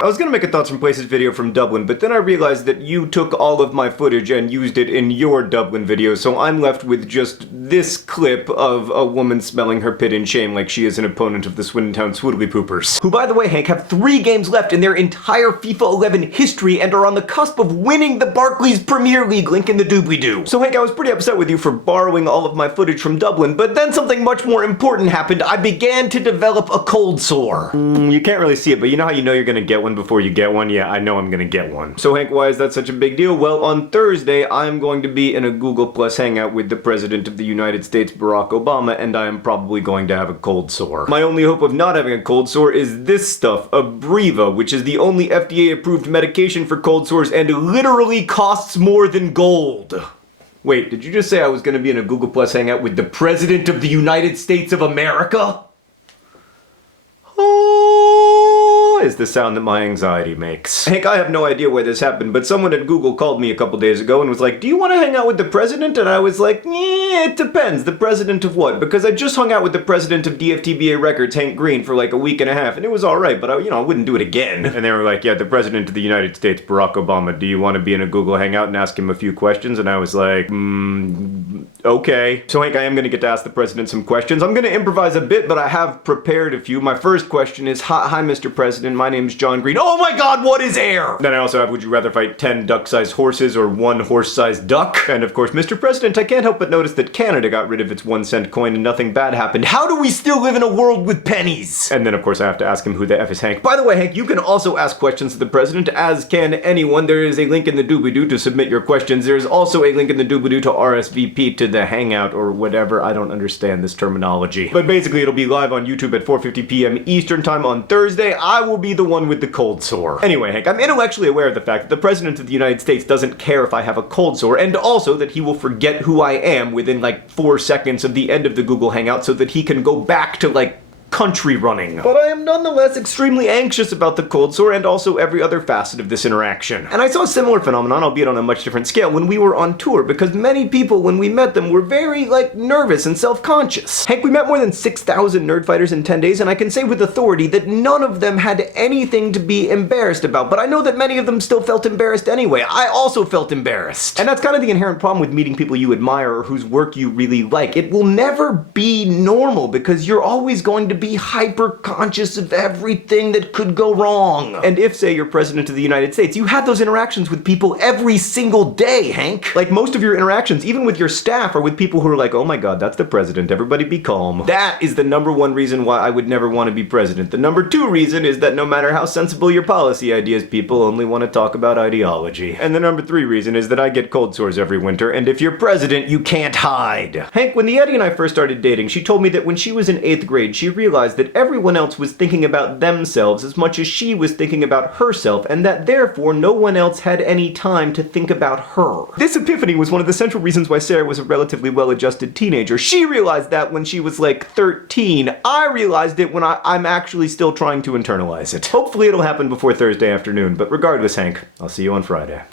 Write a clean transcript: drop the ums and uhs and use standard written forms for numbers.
I was gonna make a Thoughts from Places video from Dublin, but then I realized that you took all of my footage and used it in your Dublin video, so I'm left with just this clip of a woman smelling her pit in shame like she is an opponent of the Swindon Town Swoodly Poopers. Who, by the way, Hank, have 3 games left in their entire FIFA 11 history and are on the cusp of winning the Barclays Premier League, link in the doobly-doo. So Hank, I was pretty upset with you for borrowing all of my footage from Dublin, but then something much more important happened. I began to develop a cold sore. You can't really see it, but you know how you know you're gonna get one before you get one? Yeah, I know I'm gonna get one. So Hank, why is that such a big deal? Well, on Thursday, I'm going to be in a Google Plus hangout with the President of the United States, Barack Obama, and I am probably going to have a cold sore. My only hope of not having a cold sore is this stuff, Abreva, which is the only FDA-approved medication for cold sores and literally costs more than gold. Wait, did you just say I was gonna be in a Google Plus hangout with the President of the United States of America? Is the sound that my anxiety makes. Hank, I have no idea why this happened, but someone at Google called me a couple days ago and was like, do you want to hang out with the president? And I was like, it depends. The president of what? Because I just hung out with the president of DFTBA Records, Hank Green, for like a week and a half, and it was alright, but I wouldn't do it again. And they were like, yeah, the president of the United States, Barack Obama, do you want to be in a Google hangout and ask him a few questions? And I was like, okay. So Hank, I am going to get to ask the president some questions. I'm going to improvise a bit, but I have prepared a few. My first question is, hi, Mr. President. My name's John Green. Oh my god, what is air? Then I also have, would you rather fight 10 duck-sized horses or 1 horse-sized duck? And of course, Mr. President, I can't help but notice that Canada got rid of its 1-cent coin and nothing bad happened. How do we still live in a world with pennies? And then of course I have to ask him who the F is Hank. By the way, Hank, you can also ask questions to the president, as can anyone. There is a link in the doobly-doo to submit your questions. There's also a link in the doobly-doo to RSVP to the hangout or whatever. I don't understand this terminology. But basically it'll be live on YouTube at 4:50 p.m. Eastern time on Thursday. I will be the one with the cold sore. Anyway, Hank, I'm intellectually aware of the fact that the President of the United States doesn't care if I have a cold sore, and also that he will forget who I am within like 4 seconds of the end of the Google Hangout so that he can go back to like country running. But I am nonetheless extremely anxious about the cold sore and also every other facet of this interaction. And I saw a similar phenomenon, albeit on a much different scale, when we were on tour, because many people, when we met them, were very, nervous and self-conscious. Hank, we met more than 6,000 nerdfighters in 10 days, and I can say with authority that none of them had anything to be embarrassed about, but I know that many of them still felt embarrassed anyway. I also felt embarrassed. And that's kind of the inherent problem with meeting people you admire or whose work you really like. It will never be normal because you're always going to be hyper-conscious of everything that could go wrong. And if, say, you're President of the United States, you have those interactions with people every single day, Hank. Like, most of your interactions, even with your staff, are with people who are like, oh my god, that's the president, everybody be calm. That is the #1 reason why I would never want to be president. The #2 reason is that no matter how sensible your policy ideas, people only want to talk about ideology. And the #3 reason is that I get cold sores every winter, and if you're president, you can't hide. Hank, when the Eddie and I first started dating, she told me that when she was in 8th grade, she realized that everyone else was thinking about themselves as much as she was thinking about herself, and that therefore no one else had any time to think about her. This epiphany was one of the central reasons why Sarah was a relatively well-adjusted teenager. She realized that when she was like 13. I realized it when I'm actually still trying to internalize it. Hopefully it'll happen before Thursday afternoon, but regardless, Hank, I'll see you on Friday.